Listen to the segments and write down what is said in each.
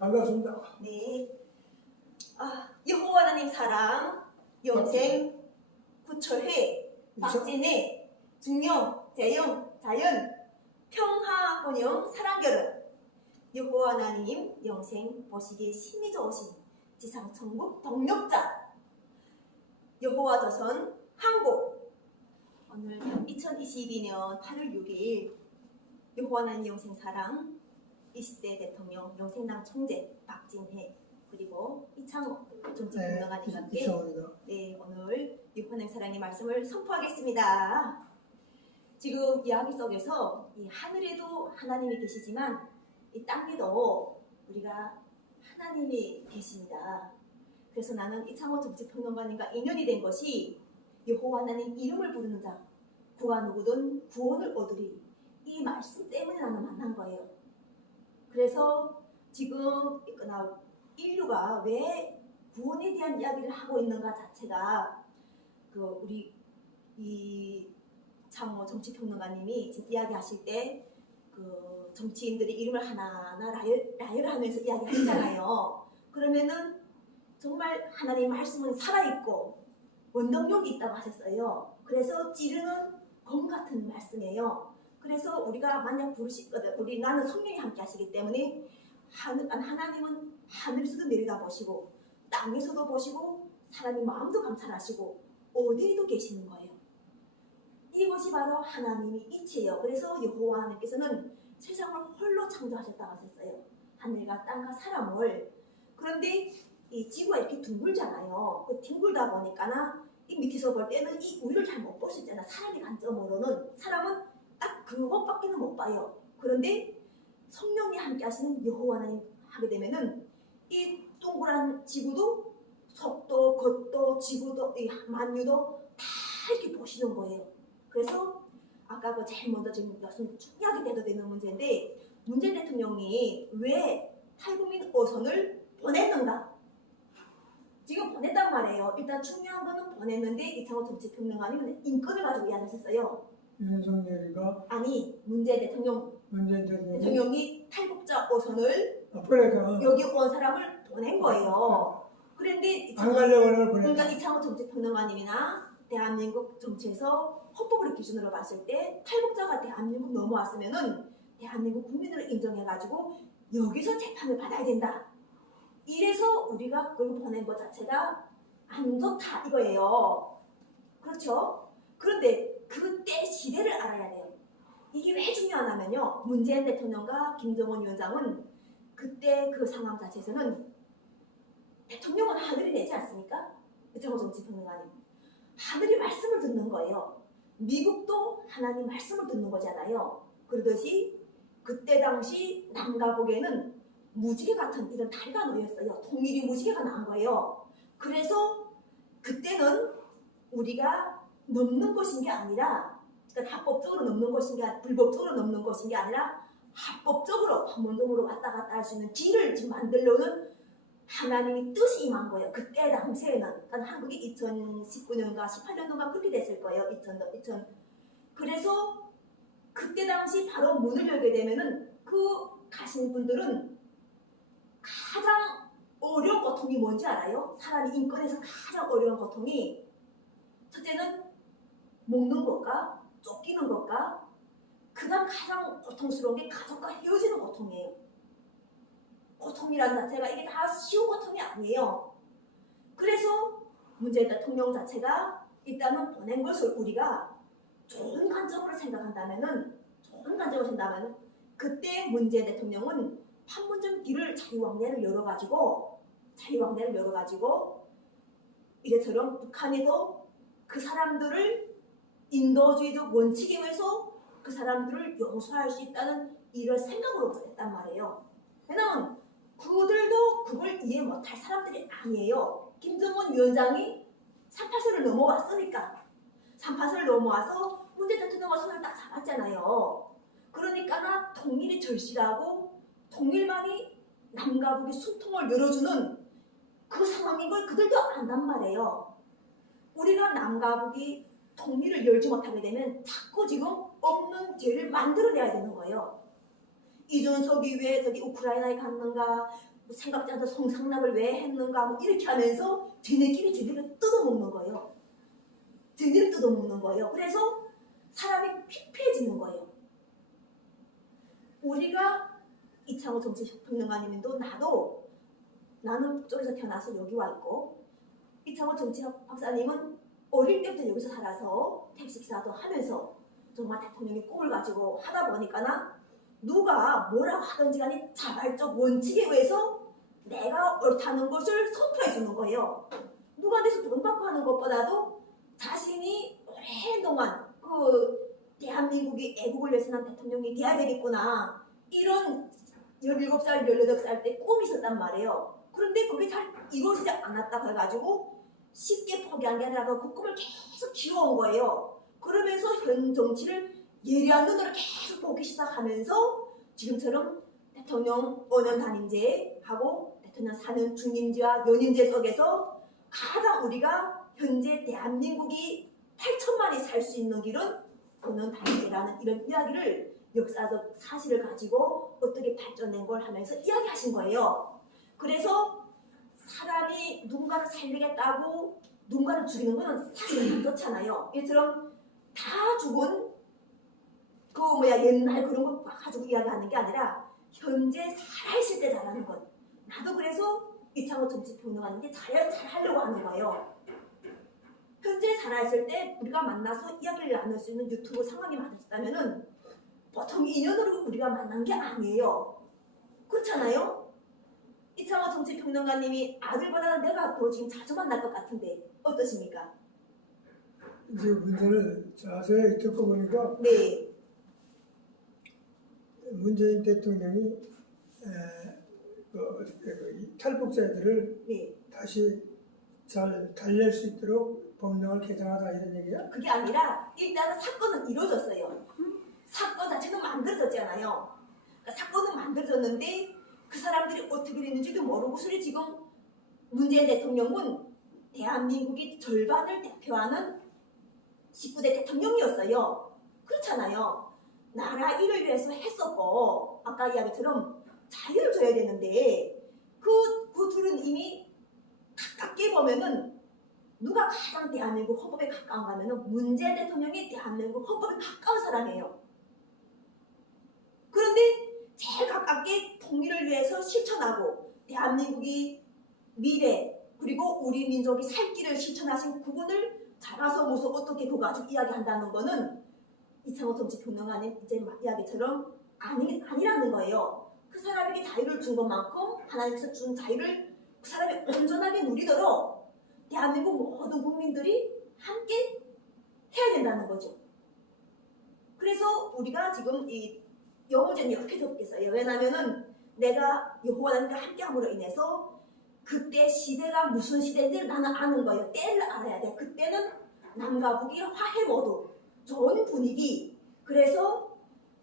반갑습니다. 네. 여호와 하나님 사랑, 영생, 구철회, 박진애, 중령, 재영, 자연, 평화, 번영, 사랑결혼. 여호와 하나님 영생 보시기에 심히 좋으신 지상천국 동력자. 여호와 조선 한국. 오늘 2022년 8월 6일 여호와 하나님 영생 사랑 20대 대통령 영생당 총재 박진혜 그리고 이창호 정치평론가님과 함께 네, 오늘 여호와 하나님 사랑의 말씀을 선포하겠습니다. 지금 이야기 속에서 이 하늘에도 하나님이 계시지만 이 땅에도 우리가 하나님이 계십니다. 그래서 나는 이창호 정치평론가님과 인연이 된 것이 여호와 하나님 이름을 부르는 자 그가 누구든 구원을 얻으리 이 말씀 때문에 나는 만난 거예요. 그래서 지금 인류가 왜 구원에 대한 이야기를 하고 있는가 자체가 우리 이 창호 정치평론가님이 지금 이야기하실 때 정치인들이 이름을 하나하나 나열하면서 이야기하시잖아요. 그러면은 정말 하나님 말씀은 살아있고 원동력이 있다고 하셨어요. 그래서 찌르는 검 같은 말씀이에요. 그래서 우리가 만약 나는 성령이 함께 하시기 때문에 하나님은 하늘에서도 내려다보시고 땅에서도 보시고 사람의 마음도 감찰하시고 어디에도 계시는 거예요. 이것이 바로 하나님의 이치예요. 그래서 여호와 하나님께서는 세상을 홀로 창조하셨다고 하셨어요. 하늘과 땅과 사람을. 그런데 이 지구가 이렇게 둥글잖아요. 둥글다 보니까 이 밑에서 볼 때는 이 우리를 잘 못 볼 수 있잖아. 사람의 관점으로는 사람은 딱 그것밖에는 못 봐요. 그런데 성령이 함께 하시는 여호와 하나님 하게 되면은 이 동그란 지구도 속도, 겉도, 지구도, 이 만유도 다 이렇게 보시는 거예요. 그래서 아까 제일 먼저 지금 중요하게 대두되는 문제인데 문재인 대통령이 왜 탈북민 어선을 보냈는가? 지금 보냈단 말이에요. 일단 중요한 거는 보냈는데 이창호 정치평론가님은 인권을 가지고 이야기하셨어요. 윤석열이가 아니 문재인 대통령이 탈북자 어선을 여기 온 사람을 보낸 거예요. 그런데 안 가려고 하는 그러니까 이창호 정치평론가님이나 대한민국 정치에서 헌법을 기준으로 봤을 때 탈북자가 대한민국 넘어왔으면은 대한민국 국민으로 인정해가지고 여기서 재판을 받아야 된다. 이래서 우리가 그걸 보낸 것 자체가 안 좋다 이거예요. 그렇죠? 그런데 그때 시대를 알아야 돼요. 이게 왜 중요하냐면요. 문재인 대통령과 김정은 위원장은 그때 그 상황 자체에서는 대통령은 하늘이 되지 않습니까? 이창호 정치평론가님. 하늘이 말씀을 듣는 거예요. 미국도 하나님 말씀을 듣는 거잖아요. 그러듯이 그때 당시 남가국에는 무지개 같은 이런 다리가 놓였어요. 통일이 무지개가 나온 거예요. 그래서 그때는 우리가 넘는 것인 게 아니라 그러니까 합법적으로 넘는 것인 게 아니라 불법적으로 넘는 것인 게 아니라 합법적으로 판문점으로 왔다 갔다 할 수 있는 길을 지금 만들려는 하나님의 뜻이 임한 거예요. 그때 당시에는 그러니까 한국이 2019년과 18년도가 그렇게 됐을 거예요. 2000. 그래서 그때 당시 바로 문을 열게 되면은 그 가신 분들은 가장 어려운 고통이 뭔지 알아요? 사람이 인권에서 가장 어려운 고통이 첫째는 먹는 것과 쫓기는 것과 그 다음 가장 고통스러운 게 가족과 헤어지는 고통이에요. 고통이라는 자체가 이게 다 쉬운 고통이 아니에요. 그래서 문재인 대통령 자체가 일단은 보낸 것을 우리가 좋은 관점으로 생각한다면은 그때 문재인 대통령은 판문점 길을 자유왕래를 열어가지고 이제처럼 북한에도 그 사람들을 인도주의적 원칙에 의해서 그 사람들을 용서할 수 있다는 이런 생각으로 했단 말이에요. 왜냐면 그들도 그걸 이해 못할 사람들이 아니에요. 김정은 위원장이 38선을 넘어왔으니까 38선을 넘어와서 문재인 대통령과 손을 딱 잡았잖아요. 그러니까 통일이 절실하고 통일만이 남과 북의 수통을 열어주는 그 상황인 걸 그들도 안단 말이에요. 우리가 남과 북이 통일을 열지 못하게 되면 자꾸 지금 없는 죄를 만들어내야 되는 거예요. 이준석이 왜 저기 우크라이나에 갔는가, 생각지 않던 성상납을 왜 했는가 뭐 이렇게 하면서 쟤네끼리 쟤네를 뜯어먹는 거예요. 쟤네를 뜯어먹는 거예요. 그래서 사람이 피폐해지는 거예요. 우리가 이창호 정치평론가님도 나는 북쪽에서 태어나서 여기 와 있고 이창호 정치학 박사님은 어릴 때부터 여기서 살아서 택시기사도 하면서 정말 대통령의 꿈을 가지고 하다 보니까 누가 뭐라고 하든지 간에 자발적 원칙에 의해서 내가 옳다는 것을 선포해 주는 거예요. 누구한테서 돈 받고 하는 것보다도 자신이 오랫동안 그 대한민국이 애국을 위해서 난 대통령이 돼야 되겠구나 이런 17살, 18살 때 꿈이 있었단 말이에요. 그런데 그게 잘 이루어지지 않았다고 해가지고 쉽게 포기한 게 아니라 그 꿈을 계속 키워온 거예요. 그러면서 현 정치를 예리한 눈으로 계속 보기 시작하면서 지금처럼 대통령 5년 단임제하고 대통령 4년 중임제와 연임제 속에서 가장 우리가 현재 대한민국이 8천만이 살 수 있는 길은 5년 단임제라는 이런 이야기를 역사적 사실을 가지고 어떻게 발전된 걸 하면서 이야기하신 거예요. 그래서 사람이 누군가를 살리겠다고 누군가를 죽이는 건 사실 안 좋잖아요. 이처럼 다 죽은 옛날 그런 거 가지고 이야기하는 게 아니라 현재 살아있을 때 잘하는 것. 나도 그래서 이창호 정치평론가님께 잘 하려고 하는 거예요. 현재 살아있을 때 우리가 만나서 이야기를 나눌 수 있는 유튜브 상황이 많았다면은 보통 인연으로 우리가 만난 게 아니에요. 그렇잖아요? 이창호 정치평론가님이 아들보다는 내가 더 지금 자주 만날 것 같은데 어떠십니까? 이제 문제를 자세히 듣고 보니까 네, 문재인 대통령이 이 탈북자들을 네. 다시 잘 달랠 수 있도록 법령을 개정하자 이런 얘기야? 그게 아니라 일단은 사건은 이루어졌어요. 사건 자체는 만들어졌잖아요. 그러니까 사건은 만들어졌는데 그 사람들이 어떻게 됐는지도 모르고 소리 지금 문재인 대통령은 대한민국이 절반을 대표하는 19대 대통령이었어요. 그렇잖아요. 나라 일을 위해서 했었고 아까 이야기처럼 자유를 줘야 되는데 그 둘은 이미 가깝게 보면은 누가 가장 대한민국 헌법에 가까운가 하면은 문재인 대통령이 대한민국 헌법에 가까운 사람이에요. 그런데 제일 가깝게 통일을 위해서 실천하고 대한민국이 미래 그리고 우리 민족이 살 길을 실천하신 그분을 잡아서 무슨 어떻게 그거 가지고 이야기한다는 거는 이창호 정치평론가님 이제 이야기처럼 아니라는 거예요. 그 사람에게 자유를 준 것만큼 하나님께서 준 자유를 그 사람이 온전하게 누리도록 대한민국 모든 국민들이 함께 해야 된다는 거죠. 그래서 우리가 지금 이 영어제는 이렇게 적겠어요. 왜냐하면은 내가 여호와 하나님과 함께함으로 인해서 그때 시대가 무슨 시대인지를 나는 아는 거예요. 때를 알아야 돼. 그때는 남과 북이 화해 모두 좋은 분위기. 그래서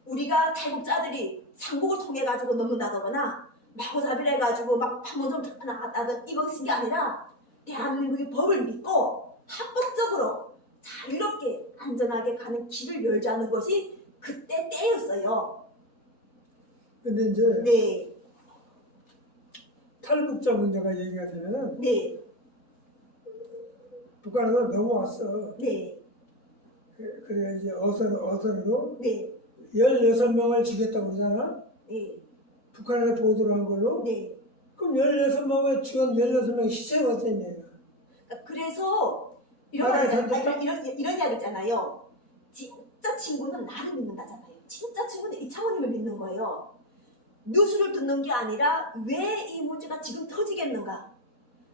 우리가 탈북자들이 상국을 통해 가지고 넘는다거나 마구잡이를 해가지고 막 판문점 나갔다든 이것이 게 아니라 대한민국의 법을 믿고 합법적으로 자유롭게 안전하게 가는 길을 열자는 것이 그때 때였어요. 근데 이제 네, 탈북자 문제가 얘기가 되면은 네, 북한에서 넘어왔어. 네, 그래 이제 어선으로 네, 16명을 죽였다고 그러잖아. 네, 북한에서 보도를 한 걸로. 네. 그럼 16명의 죽은 16명 시체가 어떤 얘기야? 그래서 이런 이야기 있잖아요. 진짜 친구는 나를 믿는다잖아요. 진짜 친구는 이창호님을 믿는 거예요. 뉴스를 듣는 게 아니라 왜 이 문제가 지금 터지겠는가.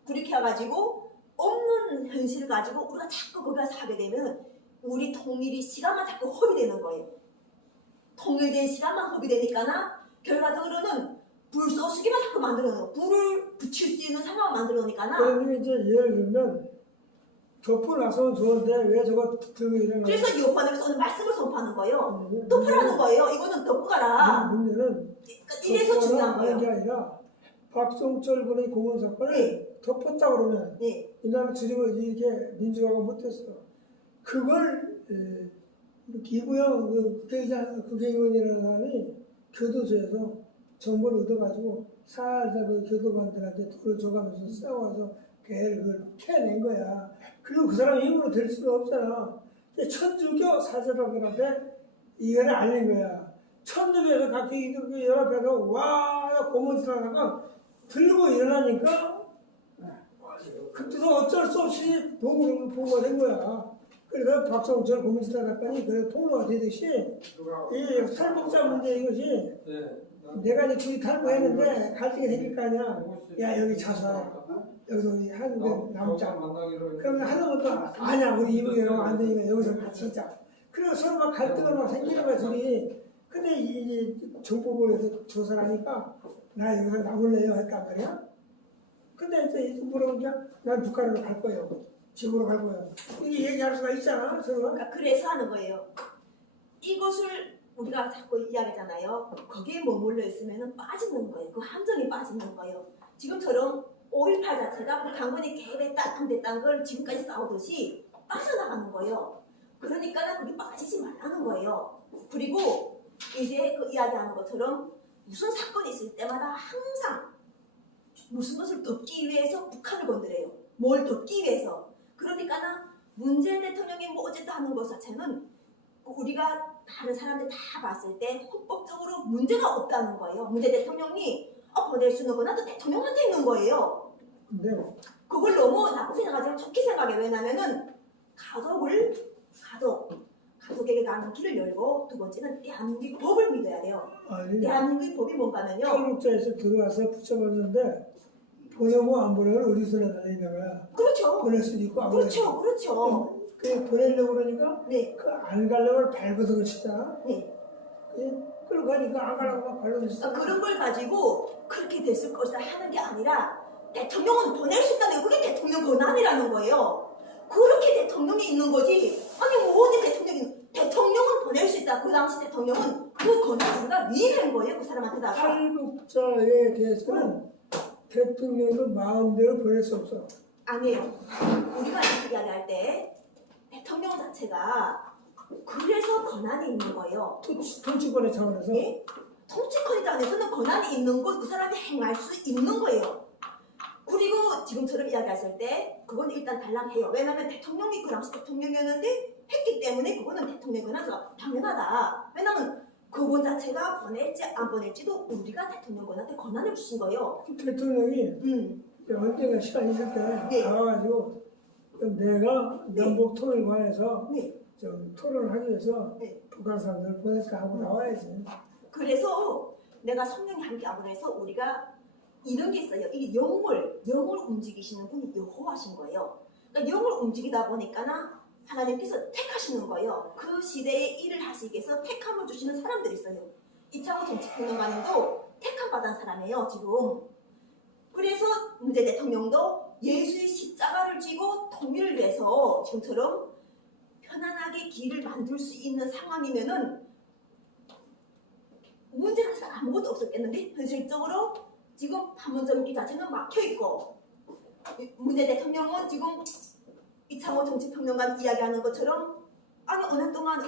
그렇게 해가지고 없는 현실을 가지고 우리가 자꾸 거기 가서 하게 되면 우리 통일이 시간만 자꾸 허비되는 거예요. 통일된 시간만 허비되니까 결과적으로는 불쏘시개만 자꾸 만들어 놓고 불을 붙일 수 있는 상황을 만들어 놓으니까 그러면 이제 예를 들면 덮고 나서는 좋은데 왜 저거 들고 일어나? 그래서 여호와께서 오늘 말씀을 선포하는 거예요. 덮으라는 거예요. 이거는 덮고 가라. 문제는 이래서 중요한 거예요. 게 아니라 박종철 군의 공원 사건을 덮었다 그러면 네. 이날 주리고 이렇게 민주화가 못했어. 그걸 김우영 국회의원이라는 사람이 교도소에서 정보를 얻어가지고 살살 그 교도관들한테 돌을 줘가면서 싸워서 걔를 그걸 캐낸 거야. 그리고 그 사람이 힘으로 될 수가 없잖아. 이제 천주교 사제들한테 이거를 알린 거야. 천주교에서 각기 그 연합해서 와 고문을 하다가 들고 일어나니까 그때도 어쩔 수 없이 도구로 보고가 된 거야. 그래서 박성철 고문시사 사건이 그래서 통로가 되듯이 이 탈북자 문제 이것이 내가 이제 둘이 탈북했는데 갈등이 생길 거 아니야. 야 여기 자수하라. 여기서 우리 한국에 남자. 그러면 하는 것도 아니야 우리 이북이라고 안 되니까 여기서 같이 있자. 그래서 서로 막 갈등을 막 생기는 거야 둘이. 근데 이제 정보부에서 조사를 하니까 나 여기서 나올래요 했단 말이야. 근데 이제 물어보니까 난 북한으로 갈 거예요. 집으로 갈 거예요. 이게 얘기할 수가 있잖아 서로가. 그러니까 그래서 하는 거예요. 이것을 우리가 자꾸 이야기잖아요. 거기에 머물러 있으면 빠지는 거예요. 그 함정이 빠지는 거예요. 지금처럼 5.18 자체가 당근이 개됐다 안 됐다는 걸 지금까지 싸우듯이 빠져나가는 거예요. 그러니까 거기 빠지지 말라는 거예요. 그리고 이제 그 이야기하는 것처럼 무슨 사건이 있을 때마다 항상 무슨 것을 덮기 위해서 북한을 건드려요. 뭘 덮기 위해서. 그러니까 문재인 대통령이 뭐 어쨌든 하는 것 자체는 우리가 다른 사람들 다 봤을 때 헌법적으로 문제가 없다는 거예요. 문재인 대통령이 보낼 수 있는 거나 또 대통령한테 있는 거예요. 근데 그걸 너무 나쁘게 생각하지 좋게 생각해. 왜냐면은 가족에게 가는 길을 열고 두 번째는 대한민국 법을 믿어야 돼요. 아니 대한민국 법이 뭔가면요. 탈북자에서 들어와서 붙여봤는데 보내고 안 보내고 우리 손에 달려있는 거야. 그렇죠. 보낼 수도 있고 안 보낼 수도 그렇죠. 있고. 그렇죠. 그 보내려고 그러니까 네. 그 안 가려고 발버둥을 치잖아. 네. 끌고 가니까 안 가려고 막 발버둥을 치잖아. 그런 걸 가지고 그렇게 됐을 것이다 하는 게 아니라 대통령은 보낼 수 있다는 게 그게 대통령 권한이라는 거예요. 그렇게 대통령이 있는 거지. 아니 뭐 어디 대통령은 보낼 수 있다. 그 당시 대통령은 그 권한을 우리가 위임한 거예요. 그 사람한테다가. 탈북자에 대해서는 대통령도 마음대로 보낼 수 없어. 아니에요. 우리가 이렇게 이야기할 때 대통령 자체가 그래서 권한이 있는 거예요. 통치권의 차원에서. 예? 통치권 안에서는 권한이 있는 거 그 사람이 행할 수 있는 거예요. 그리고 지금처럼 이야기했을 때 그건 일단 달랑해요. 왜냐하면 대통령이 그 당시 대통령이었는데 했기 때문에 그거는 대통령 권한에서 당연하다. 왜냐하면 그분 자체가 보낼지 안 보낼지도 우리가 대통령 권한테 권한을 주신 거예요. 대통령이 언젠가 시간 있을 때 네. 나와가지고 내가 남북 통일에 관해서 네. 좀 토론을 하기 위해서 네. 북한 사람들 보낼까 하고 나와야지. 그래서 내가 성령이 함께 하고 해서 우리가 이런 게 있어요. 이 영을 움직이시는 분이 여호와신 거예요. 그러니까 영을 움직이다 보니까 하나님께서 택하시는 거예요. 그 시대에 일을 하시기 위해서 택함을 주시는 사람들이 있어요. 이창호 정치평론가님도 택함 받은 사람이에요. 지금. 그래서 문재인 대통령도 예수의 십자가를 지고 통일을 위해서 지금처럼 편안하게 길을 만들 수 있는 상황이면은 문제가 사실 아무것도 없었겠는데 현실적으로 지금 판문점 자체는 막혀있고 문재인 대통령은 지금 이창호 정치평론가 이야기하는 것처럼 아니 어느 동안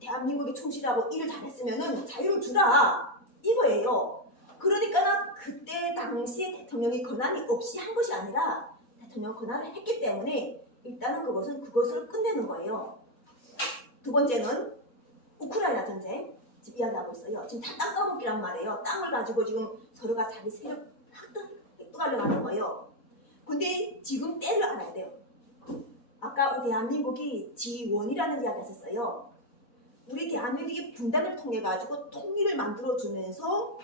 대한민국에 충실하고 일을 잘했으면은 자유를 주라 이거예요. 그러니까 그때 당시에 대통령이 권한이 없이 한 것이 아니라 대통령 권한을 했기 때문에 일단은 그것을 끝내는 거예요. 두 번째는 우크라이나 전쟁 지금 이야기하고 있어요. 지금 다 땅 까먹기란 말이에요. 땅을 가지고 지금 서로가 자기 세력 획득하려고 하는 거예요. 근데 지금 때를 알아야 돼요. 아까 우리 대한민국이 G1이라는 이야기 했었어요. 우리 대한민국이 분단을 통해 가지고 통일을 만들어주면서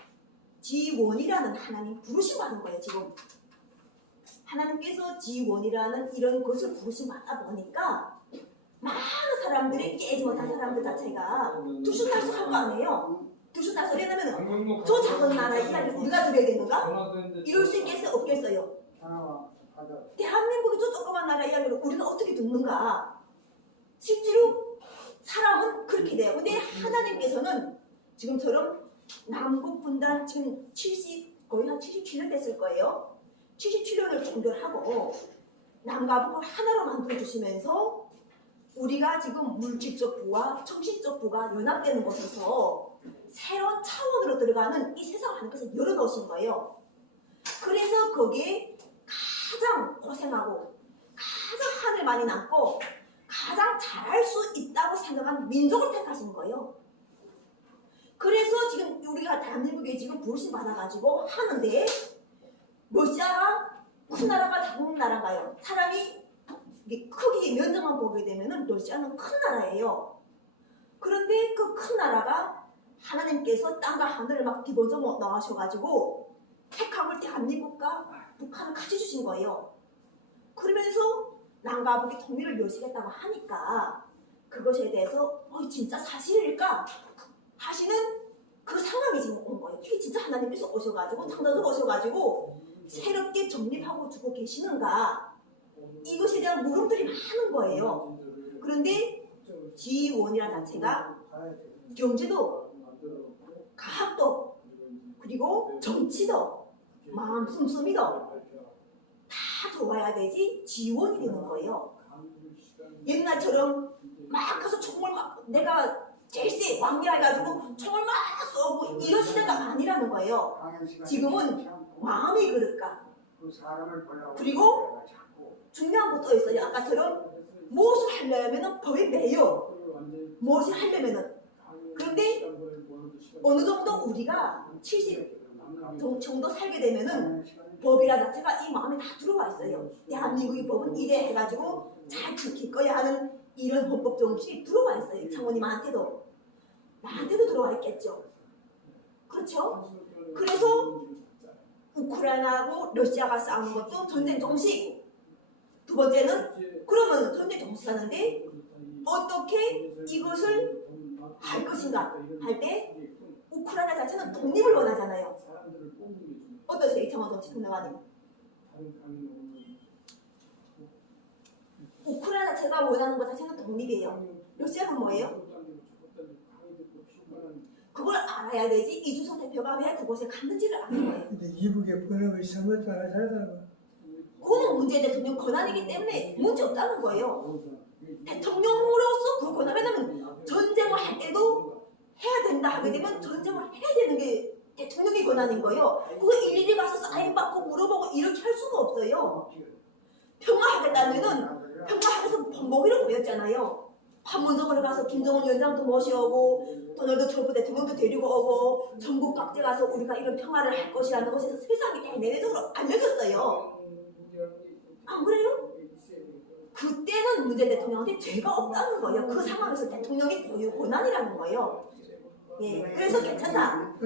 G1이라는 하나님 부르심 받은 거예요. 지금 하나님께서 G1이라는 이런 것을 부르심 받다 보니까 많은 사람들이 깨지 못한 사람들 자체가 두순날순할 거 아니에요. 두순날순 왜냐면 저 작은 나라 이야기를 우리가 들어야 되는가? 이럴 수 있겠어요? 없겠어요? 대한민국이 저 조그만 나라 이야기를 우리가 어떻게 듣는가? 실제로 사람은 그렇게 돼요. 근데 하나님께서는 지금처럼 남북 분단 지금 거의 한 77년 됐을 거예요. 77년을 종결하고 남과 북을 하나로 만들어 주시면서 우리가 지금 물질적 부와 정신적 부가 연합되는 곳에서 새로운 차원으로 들어가는 이 세상을 하나님께서 열어놓으신 거예요. 그래서 거기에 가장 고생하고 가장 한을 많이 남고 가장 잘할 수 있다고 생각한 민족을 택하신 거예요. 그래서 지금 우리가 대한민국에 지금 부르심 받아가지고 하는데 러시아가 큰 나라가 작은 나라가요. 사람이 크기 면적만 보게 되면은 러시아는 큰 나라예요. 그런데 그 큰 나라가 하나님께서 땅과 하늘을 막 뒤집어 넣으셔가지고 택함을 대한민국과 북한을 같이 주신 거예요. 그러면서 남과 북이 통일을 이루시겠다고 하니까 그것에 대해서 진짜 사실일까 하시는 그 상황이 지금 온 거예요. 이게 진짜 하나님께서 오셔가지고 창조주가 오셔가지고 새롭게 정립하고 주고 계시는가, 이것에 대한 물음들이 많은 거예요. 그런데 지원이라는 자체가 경제도 과학도 그리고 정치도 마음 씀씀이도 다 좋아야 되지 지원이 되는 거예요. 옛날처럼 막 가서 총을 막 내가 제일 세 왕이라 해가지고 총을 막 쏘고 이런 시대가 아니라는 거예요. 지금은 마음이 그럴까. 그리고 중요한 것도 있어요. 아까처럼 무엇을 하려면 법에 매여. 무엇을 하려면은. 그런데 어느 정도 우리가 70 정도 살게 되면은 법이라 자체가 이 마음에 다 들어와 있어요. 대한민국의 법은 이래 해가지고 잘 지킬 거야 하는 이런 헌법 정신이 들어와 있어요. 장모님한테도 나한테도 들어와 있겠죠. 그렇죠? 그래서 우크라이나하고 러시아가 싸우는 것도 전쟁 정식. 두 번째는 그러면 전쟁 정식하는데 어떻게 이것을 할 것인가 할 때 우크라이나 자체는 독립을 원하잖아요. 어떠세요? 이창원 정치평론가님? 우크라이나 자체가 원하는 것 자체는 독립이에요. 러시아는 뭐예요? 그걸 알아야 되지. 이준석 대표가 왜 그곳에 갔는지를 아는 거예요. 근데 이북의 번역을 잘못 따라 살다가 그거는 문재인 대통령 권한이기 때문에 문제 없다는 거예요. 대통령으로서 그 권한, 왜냐면 전쟁을 할 때도 해야 된다 하게 되면 전쟁을 해야 되는 게 대통령의 권한인 거예요. 그거 일일이 가서 사인 받고 물어보고 이렇게 할 수가 없어요. 평화하겠다면은 평화하면서 본보기로 보였잖아요. 판문점을 가서 김정은 위원장도 모셔오고 도널드 트럼프 대통령도 데리고 오고 전국 각지 가서 우리가 이런 평화를 할 것이라는 것에서 세상에 대내적으로 알려졌어요. 안 그래요? 그때는 문재인 대통령한테 죄가 없다는 거예요. 그 상황에서 대통령이 고유 권한이라는 거예요. 네, 그래서 괜찮다.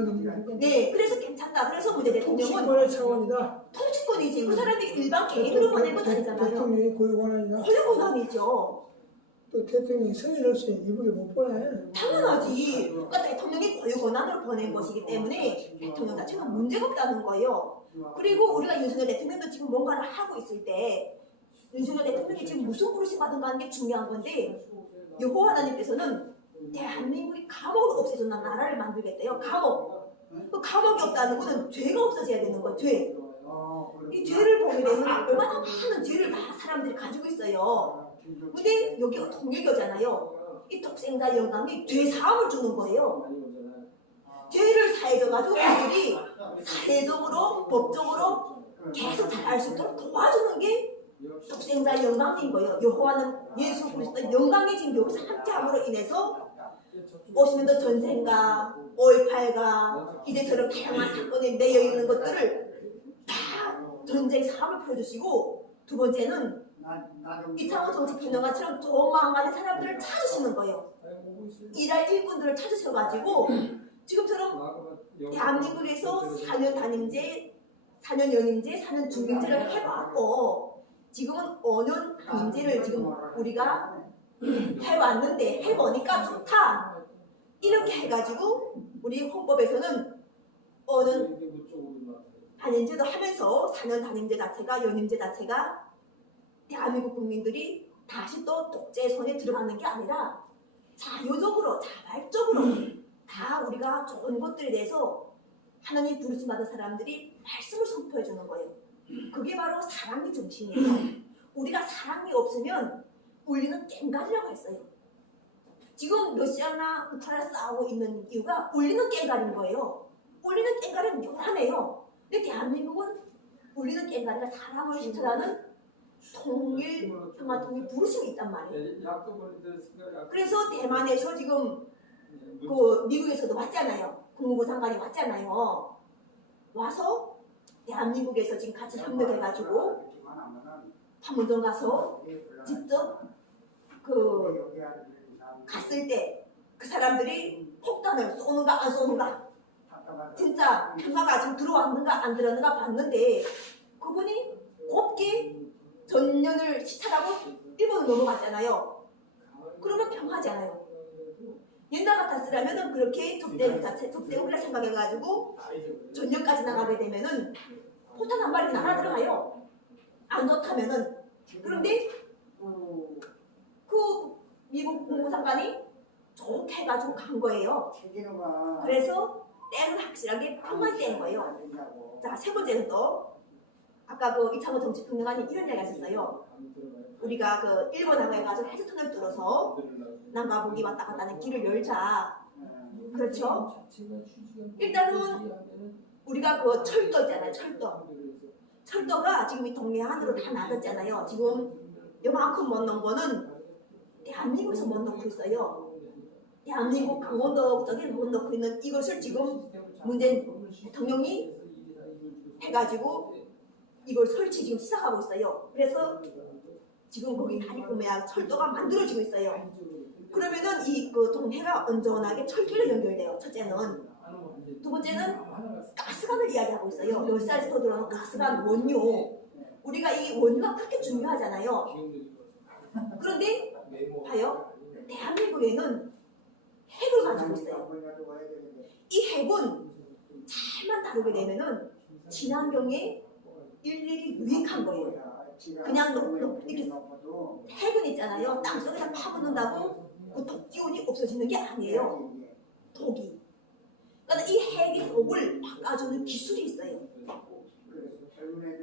네, 그래서 괜찮다. 그래서 문재인 대통령은 통치권의 차원이다. 통치권이지. 그 사람이 일반 개인으로 보낸 건 아니잖아요. 대통령이 고유 권한이다. 고유 권한이죠. 또 대통령이 승인 없이 이북에 못 보내. 당연하지. 그러니까 대통령이 고유 권한으로 보낸 것이기 때문에 대통령 자체는 문제가 없다는 거예요. 그리고 우리가 윤석열 대통령도 지금 뭔가를 하고 있을 때 윤석열 대통령이 지금 무슨 부르심 받은가 하는 게 중요한 건데 여호와 하나님께서는 대한민국이 감옥을 없애준는 나라를 만들겠대요. 감옥. 그 감옥이 없다는 거는 죄가 없어져야 되는 거예요. 죄. 이 죄를 보게 되면 얼마나 많은 죄를 다 사람들이 가지고 있어요. 근데 여기가 통일교잖아요. 이 독생자 영감이 죄 사함을 주는 거예요. 죄를 사해져가지고 우리들이 사회적으로 법적으로 계속 잘할 수 있도록 도와주는 게 독생자 영광인 거예요. 여호와는 예수 그리스도의 영광이 지금 여기서 함께함으로 인해서 50년도 전쟁과 5.18가 이제처럼 다양한 사건에 매여 있는 것들을 다 전쟁 사업을 풀어주시고, 두 번째는 이창호 정치평론가처럼 좋은 마음 가진 사람들을 찾으시는 거예요. 일할 일꾼들을 찾으셔가지고 지금처럼 대한민국에서 4년 단임제, 4년 연임제, 4년 중임제를 해왔고 지금은 5년 한임제를 지금 우리가 해왔는데 해보니까 좋다. 이렇게 해가지고 우리 헌법에서는 5년 단임제도 하면서 4년 단임제 자체가, 연임제 자체가 대한민국 국민들이 다시 또 독재의 손에 들어가는 게 아니라 자유적으로, 자발적으로 다 우리가 좋은 것들에 대해서 하나님 부르심 받은 사람들이 말씀을 선포해 주는 거예요. 그게 바로 사랑의 정신이에요. 우리가 사랑이 없으면 우리는 깽가리라고 했어요. 지금 러시아나 우크라이나 싸우고 있는 이유가 울리는 깽가리인 거예요. 울리는 깽가리는 요란해요. 근데 대한민국은 울리는 깽가리가 사람을 시켜라는 통일, 평화 통일 부르심이 있단 말이에요. 그래서 대만에서 지금 그 미국에서도 왔잖아요. 국무부 장관이 왔잖아요. 와서 대한민국에서 지금 같이 협력해가지고 판문점 가서 직접 그 갔을 때 그 사람들이 폭탄을 쏘는가 안 쏘는가 진짜 평화가 지금 들어왔는가 안 들어왔는가 봤는데 그분이 곱게 전년을 시찰하고 일본으로 넘어갔잖아요. 그러면 평화잖아요. 옛날 같았으라면은 그렇게 접대우리라 생각해가지고 전년까지 나가게 되면은 포탄 한 발이 날아 들어가요. 안 좋다면은. 그런데 그 미국 국무장관이 좋게 해가지고 간 거예요. 그래서 때는 확실하게 평화된 거예요. 자, 세 번째는 또 아까 그 이창호 정치평론가님 이런 얘기 하셨어요. 우리가 그 일본하고 해가지고 해저터널 뚫어서 남과 북이 왔다 갔다 하는 길을 열자. 그렇죠? 일단은 우리가 그 철도 있잖아요. 철도가 지금 이 동해안으로 다 나갔잖아요. 지금 요만큼 못 넣은 거는 대한민국에서 못 넣고 있어요. 대한민국 강원도 쪽에 못 넣고 있는 이것을 지금 문재인 대통령이 해가지고 이걸 설치 지금 시작하고 있어요. 그래서 지금 거기 다리구매야 철도가 만들어지고 있어요. 그러면은 이 그 동해가 온전하게 철길로 연결돼요. 첫째는. 두 번째는 가스관을 이야기하고 있어요. 열사에서 들어오는 가스관 원료. 우리가 이 원료가 그렇게 중요하잖아요. 그런데 봐요. 대한민국에는 핵을 가지고 있어요. 이 핵은 잘만 다루게 되면은 친환경에 일일이 유익한 거예요. 그냥 이렇게 핵은 있잖아요. 땅속에다 파묻는다고 그 독 기운이 없어지는 게 아니에요. 독이. 그러니까 이 핵의 독을 바꿔주는 기술이 있어요.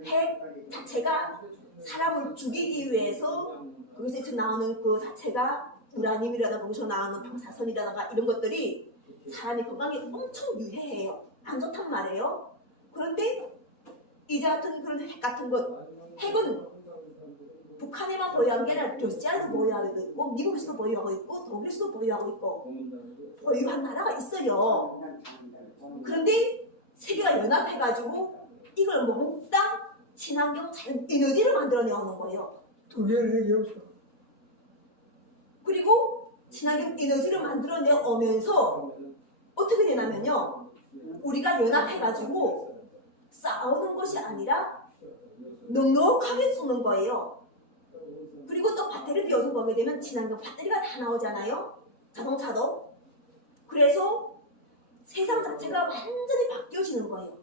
핵 자체가 사람을 죽이기 위해서 거기서 나오는 그 자체가 우라늄이라든가 거기서 나오는 방사선이라든가 이런 것들이 사람의 건강에 엄청 유해해요. 안 좋단 말이에요. 그런데 이제 같은 그런 핵 같은 것, 핵은 북한에만 보유한 게 아니라 러시아에도 보유하고 있고 미국에서도 보유하고 있고 독일에서도 보유하고 있고 보유한 나라가 있어요. 그런데 세계가 연합해가지고 이걸 몽땅 친환경 자연 에너지를 만들어내는 거예요. 독일 핵이 없어. 그리고 친환경 에너지를 만들어내오면서 어떻게 되냐면요. 우리가 연합해가지고 싸우는 것이 아니라 넉넉하게 쏘는 거예요. 그리고 또 배터리 비워서 보게 되면 친환경 배터리가 다 나오잖아요. 자동차도. 그래서 세상 자체가 완전히 바뀌어지는 거예요.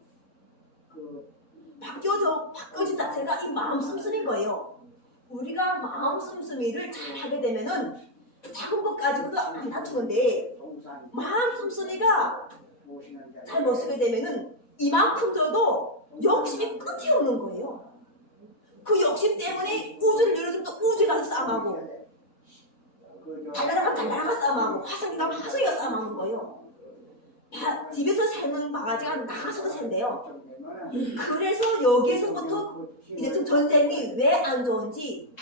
바뀌어진 자체가 이 마음 씀씀인 거예요. 우리가 마음 씀씀이를 잘 하게 되면은 작은 것 가지고도 안 다투는데 마음 씀씀이가 잘 못 쓰게 되면은 이만큼 줘도 욕심이 끝이 없는 거예요. 그 욕심 때문에 우주를 열어주면 또 우주에 가서 싸움하고 달나라가 싸움하고 화성에 가면 화성이가 싸움하는 거예요. 집에서 새는 바가지가 나가서도 샌대요. 그래서 여기에서부터 이제 좀 전쟁이 왜 안 좋은지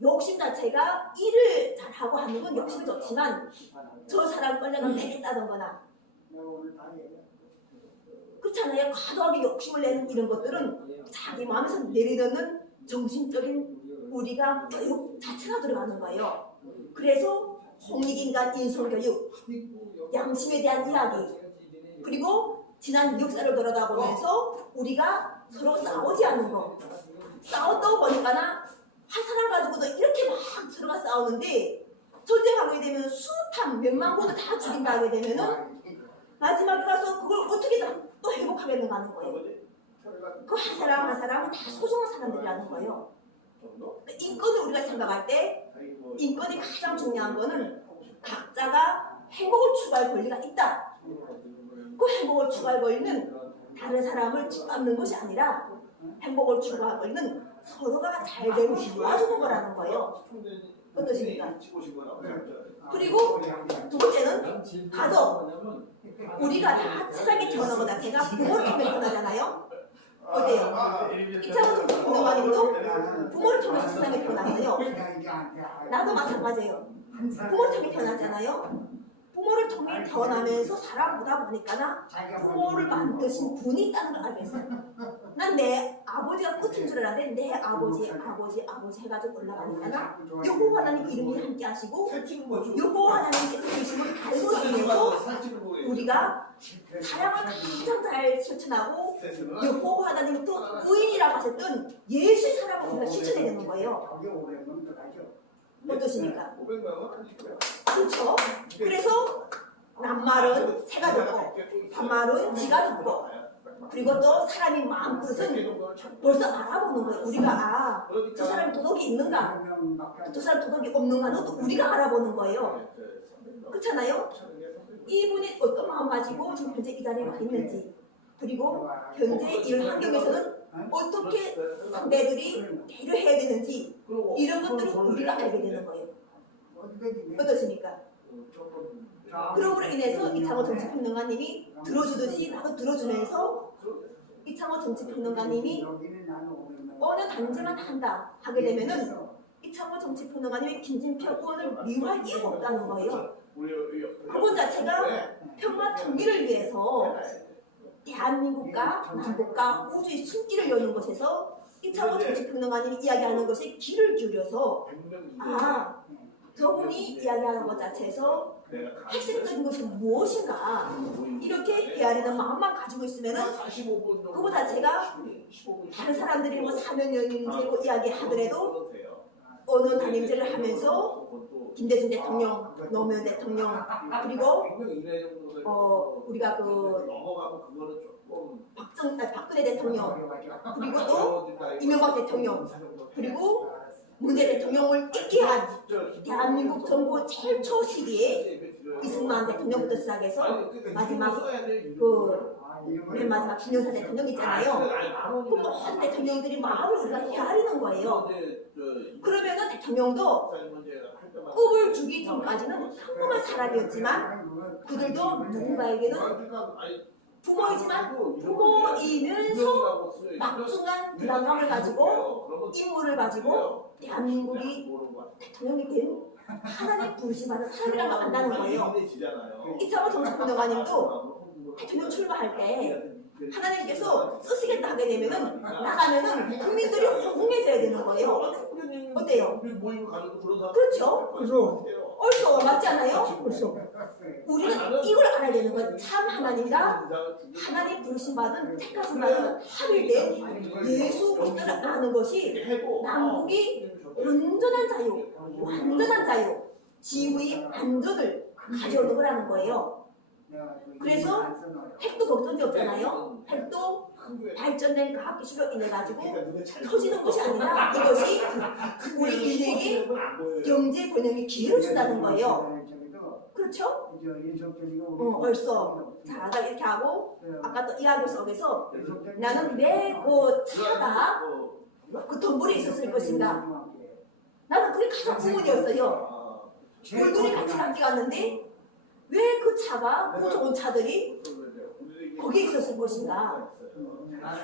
욕심 자체가 일을 잘하고 하는 건 욕심이 좋지만 저 사람 끌려가 내겠다던 거나 그렇잖아요. 과도하게 욕심을 내는 이런 것들은 자기 마음에서 내리는 정신적인 우리가 교육 자체가 들어가는 거예요. 그래서 홍익인간 인성교육, 양심에 대한 이야기, 그리고 지난 역사를 돌아다보면서 우리가 서로 싸우지 않는 거. 싸웠다고 보니까나 한 사람 가지고도 이렇게 막 서로가 싸우는데 전쟁하게 되면 수탄 몇만 군을 다 죽인다 하게 되면은 마지막에 가서 그걸 어떻게 또 회복하겠는가 하는 거예요. 그 한 사람 한 사람은 다 소중한 사람들이라는 거예요. 인권을 우리가 생각할 때 인권이 가장 중요한 거는 각자가 행복을 추구할 권리가 있다. 그 행복을 추구할 권리는 다른 사람을 짓밟는 것이 아니라 행복을 추구할 권리는 서로가 잘 되고 도와주는 거라는 거예요. 어떠십니까? 찍고 오신 거라고. 그리고 두 번째는 가족. 우리가 다 세상에 태어난 거 자체가 부모를 통해 태어나잖아요. 어때요? 이창호 정치평론가님도 부모를 통해서 세상에 태어났어요. 나도 마찬가지예요. 부모를 통해 태어났잖아요. 부모를 통해 태어나면서 살아보다 보니까 부모를 만드신 분이 있다는 걸 알게 됐어요. 난 내 아버지가 끝인 줄 알았는데 내 아버지 해가지고 올라가니까 여호와 하나님 이름이 함께 하시고 여호와 하나님께서 계심을 알고 인해서 우리가 사랑을 가장 잘 실천하고 여호와 하나님 또 의인이라고 하셨던 예수의 사랑을 우리가 실천해야 되는 거예요. 어떠십니까? 그렇죠? 그래서 낱말은 새가 듣고 반말은 지가 듣고 그리고 또 사람이 마음끝은 벌써 알아보는 거예요. 우리가 저 사람이 도덕이 있는가 저 사람 도덕이 없는가는 또 우리가 알아보는 거예요. 그렇잖아요? 이분이 어떤 마음 가지고 지금 현재 이 자리에 와 있는지 그리고 현재 이런 환경에서는 어떻게 상대들이 배려해야 되는지 이런 것들을 우리가 알게 되는 거예요. 어떻습니까? 그럼으로 인해서 이창호 정치평론가님이 들어주듯이 나도 들어주면서 이창호 정치평론가님이 어느 단체만 한다 하게 되면은 이창호 정치평론가님이 김진표 의원을 미워할 이유가 없다는 거예요. 그분 자체가 평화 통일을 위해서 대한민국과 남북과 우주의 숨길을 여는 것에서 이창호 정치평론가님이 이야기하는 것에 귀를 기울여서 저분이 이야기하는 것 자체에서 핵심적인 것이 무엇인가 이렇게 헤아리는 마음만 가지고 있으면은 그거 자체가 다른 사람들이 뭐 사면연임제고 이야기하더라도 어느 단임제를 하면서 김대중 대통령, 노무현 대통령 그리고 우리가 박근혜 대통령 그리고 또 이명박 대통령 그리고 문재 대통령을 있게 한 대한민국 정부 제일 초시기에 이승만 대통령부터 시작해서 마지막 맨 마지막 김영삼 대통령 있잖아요. 그 모든 대통령들이 마음을 우리가 헤아리는 거예요. 그러면은 대통령도 꿈을 주기 전까지는 평범한 사람이었지만 그들도 누군가에게는 부모이지만 부모이면서 막중한 부담감을 가지고 임무를 가지고 대한민국이 대통령이 된 하나님 부르심받은 사람이라고 안다는 거예요. 이창호 정치평론가님도 대통령 출마할 때 하나님께서 쓰시겠다 하게 되면은 나가면은 국민들이 호응해줘야 되는 거예요. 어때요? 그렇죠? 옳죠. 맞지 않아요? 그렇죠. 우리는 이걸 알아야 되는 거예요. 참 하나님과 하나님 부르심받은 택하심받은 합일된 예수 그리스도를 아는 것이 남북이 온전한 자유, 지구의 안전을 가져오는 거라는 거예요. 그래서 핵도 걱정이 없잖아요. 핵도 발전된 과학기술로 인해가지고 터지는 것이 아니라 이것이 우리 인류에게 경제 번영의 기회를 준다는 거예요. 그렇죠? 벌써 자, 이렇게 하고 아까 또 이야기 속에서 나는 왜 그 차가 그 덤불에 있었을 것인가? 나는 그게 가장 의문이었어요. 얼굴이 같이 함께 갔는데 왜 그 차가 그 좋은 차들이 거기에 있었을 것인가?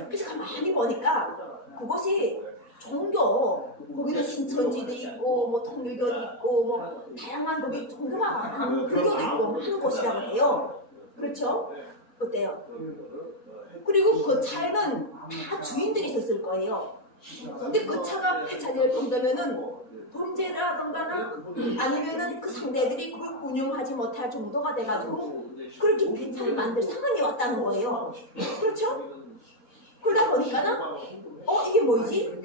그래서 가만히 보니까 그것이 종교, 거기는 신천지도 있고 뭐 통일교도 있고 뭐 다양한 거기 종교가 불교도 있고 하는 곳이라고 해요. 그렇죠? 어때요? 그리고 그 차에는 다 주인들이 있었을 거예요. 근데 그 차가 폐차될 정도면은 범죄라던가나 아니면은 그 상대들이 그걸 운용하지 못할 정도가 돼가지고 그렇게 폐차를 만들 상황이 왔다는 거예요. 그렇죠? 그러다 보니까는 이게 뭐지?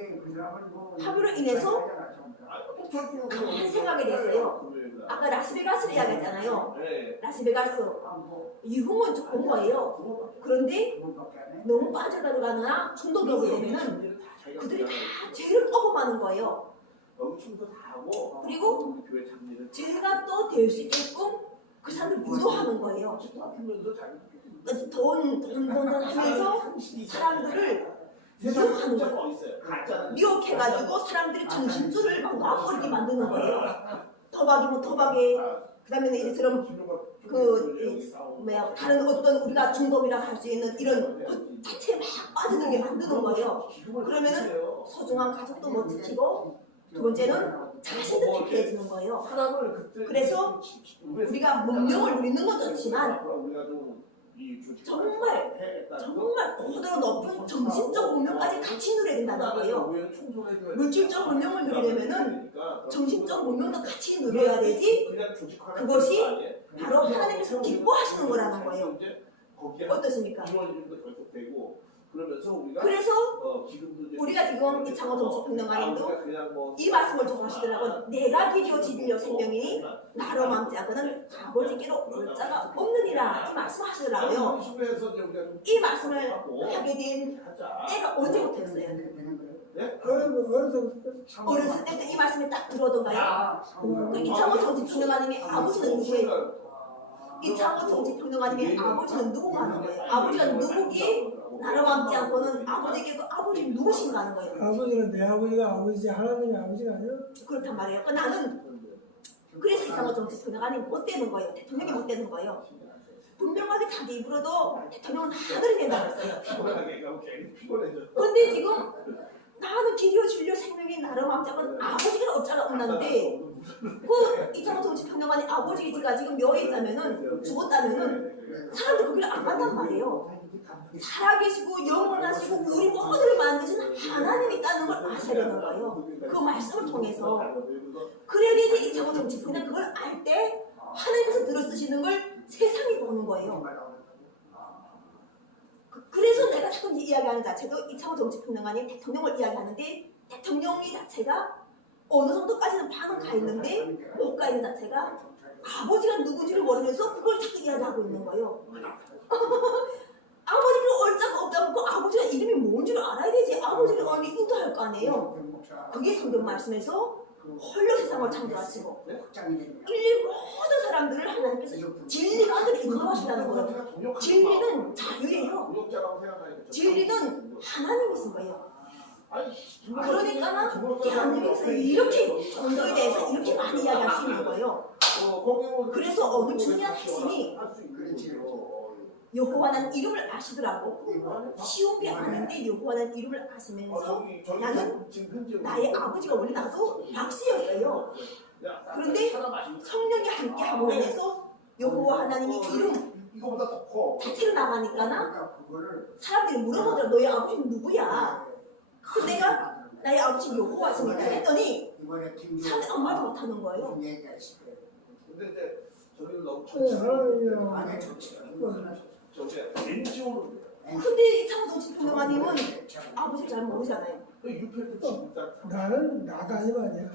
합의로 인해서 가만히 생각이 됐어요. 아까 라스베가스를 이야기했잖아요. 라스베가스 유흥은 좋은 거예요. 그런데 너무 빠져들어가거나 충동적으로 되면은 그들이 다 죄를 떠고마는 거예요. 그리고 죄가 또 될 수 있게끔 그 사람을 유도하는 거예요. 돈 하면서 사람들을 미혹하는 거예요. 미혹해가지고 사람들이 정신줄을 막 놔버리게 만드는 거예요. 도박이면 도박에, 그 다음에 이제처럼 다른 어떤 우리가 중독이라고 할 수 있는 이런 것 자체에 막 빠져들게 만드는 거예요. 그러면은 소중한 가족도 못 지키고, 두 번째는 자신도 피폐해지는 거예요. 그래서 우리가 문명을 누리는 건 좋지만 정말 고도로 높은 정신적 문명까지 같이 누려야 된다는 거예요. 물질적 문명을 누리려면은 정신적 문명도 같이 누려야 되지. 그것이 바로 하나님께서 기뻐하시는 거라는 거예요. 어떻습니까? 그래서 우리가 지금 이창호 정치평론가님도 이 말씀을 좀 하시더라고요. 내가 길이요 진리요 생명이니 나로 맘지 않고는 아버지께로 올 자가 없느니라. 이 말씀을 하시더라고요. 이 말씀을 하게 된 때가 언제부터였어요? 어렸을 때부터 이 말씀이 딱 들어오던가요? 그 이창호 정치평론가님의 아버지는 누구예요? 이창호 정치평론가님의 아버지는 누구가 하는 거예요? 아버지가 누구기 나로 맘지 않고는 아버지께도 아버지 누구신가 하는 거예요. 아버지는 내 아버지가 아버지지 하나님이 아버지가 아니야? 그렇단 말이에요. 나는 그래서 이상한 정치평론가는 못 되는 거예요. 대통령이 못 되는 거예요. 분명하게 자기 입으로도 대통령은 하늘이 된다고 했어요. 근데 지금 나는 길이요 진리요 생명이 나로 맘지 않고는 아버지가 없잖아 없는데 그 이창호 정치평론가니 아버지가 지금 묘에 있다면은 죽었다면은 사람들 거기를 안 간단 말이에요. 살아계시고 영원하시고 우리 모두를 만드신 하나님이 있다는 걸 아셔야 되는 거예요. 그 말씀을 통해서. 그래야 되지 이창호 정치평론가 그걸 알 때 하나님께서 들어쓰시는 걸 세상이 보는 거예요. 그래서 내가 자꾸 이야기하는 자체도 이창호 정치평론가님 대통령을 이야기하는데 대통령이 자체가 어느 정도까지는 반은 가 있는데 못 가 있는 자체가 아버지가 누군지를 모르면서 그걸 자꾸 이야기하고 있는 거예요. 아버지를 얼자가 없다면 그 아버지가 이름이 뭔지를 알아야 되지. 아버지를 어디 인도할 거 아니에요. 그게 성경 말씀에서 홀로 세상을 창조하시고 인류 모든 사람들을 하나님께서 진리가 아들을 인도하시다는 거예요. 진리는 자유예요. 진리는 하나님이신 거예요. 그러니까 대한민국에서 이렇게 전도에 대해서 이렇게 많이 이야기할 수 있는 거예요. 그래서 어느 중요한 핵심이 여호와는 이름을 아시더라고. 쉬운 게 아닌데 여호와는 이름을 아시면서 나는 나의 아버지가 원래 나도 박씨였어요. 그런데 성령이 함께 함으로 인해서 여호와 하나님이 이름 자체로 나가니까 사람들이 물어보더라. 너의 아버지는 누구야? 그 내가 나의 아버지 여호와십니다 했더니 사람들이 아무 말도 못하는 거예요. 근데 이창호 정치평론가님은 아버지 잘 모르잖아요. 나는 나다 이 말이야.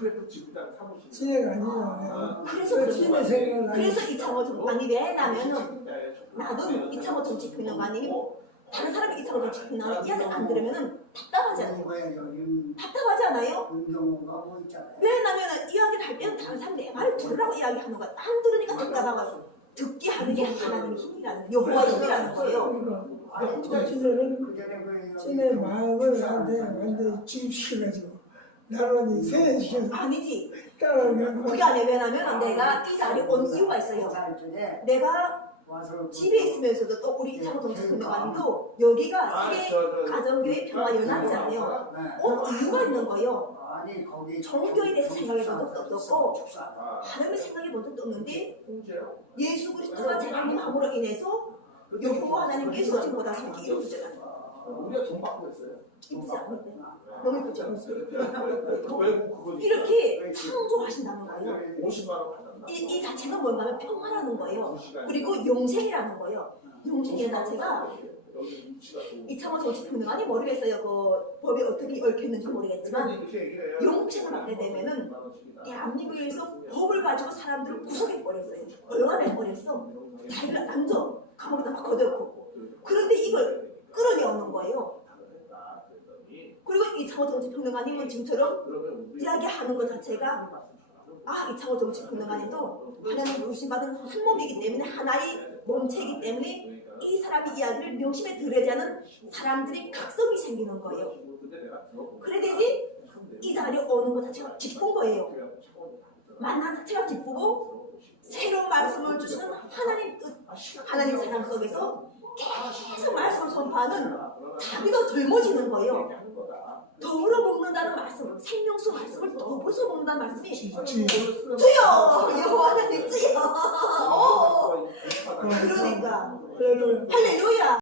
진해가 아니잖아. 그래서 이창호 정치평론가님이 왜냐면은 나도 이창호 정치평론가님이 다른 사람이 이창호 정치평론가님 이야기 안 들으면은 답답하잖아요. 답답하지 않아요? 왜냐면은 이야기를 할 때는 다른 사람 내 말을 들으라고 이야기하는 거야. 안 들으니까 답답하고 듣게 하는 게 하나님의 힘이라는 여호와의 힘이라는 거예요. 진의 마음을 나한테 완전히 주입시켜가지고 나를 완전히 세뇌시켜서 아니지. 따라오는 그게 아니에요. 왜냐면 내가 이 자리에 온 이유가 있어요. 내가 집에 있으면서도 또 우리 이창호 정치평론가님도 여기가 세계 가정교회 평화연합이잖아요. 온 이유가 있는 거예요. 종교에 대해서 생각해 본 적도 없었고 하나님을 생각해 본 적도 없는데 예수 그리스도가 제가 마음으로 인해서 여호와 하나님께서 지금보다 속이 이루어지잖아요. 우리가 돈 받고 했어요. 이쁘지 않은데? 너무 이쁘죠? 이렇게 창조하신다는 거예요. 50만 원 받았나? 이 자체가 뭔가 하면 평화라는 거예요. 그리고 용생이라는 거예요. 용생이라는 자체가 이창호 정치평론가님 모르겠어요. 그 법이 어떻게 얽혀있는지 모르겠지만 용생을 받게 되면은 대한민국에서 법을 가지고 사람들을 구속해버렸어요. 얼마나 자기를 앉아 감옥에다 막 걷어놓고 그런데 이걸 끌어내오는 거예요. 그리고 이창호 정치평론가님은 지금처럼 이야기하는 것 자체가 이창호 정치평론가님도 하나님 부르심받은 한 몸이기 때문에 하나의 몸체이기 때문에 이 사람의 이야기를 명심에 들어야지 하는 사람들이 각성이 생기는 거예요. 그래 되지 이 자리에 오는 것 자체가 기쁜 거예요. 만남 자체가 기쁘고 새로운 말씀을 주시는 하나님 뜻, 하나님 사랑 속에서 계속 말씀을 선포하는 자기도 젊어지는 거예요. 더불어 먹는다는 말씀, 생명수 말씀을 더불어서 먹는다는 말씀이 주여! 여호와 하나님 주여! 그러니까 할렐루야. 할렐루야!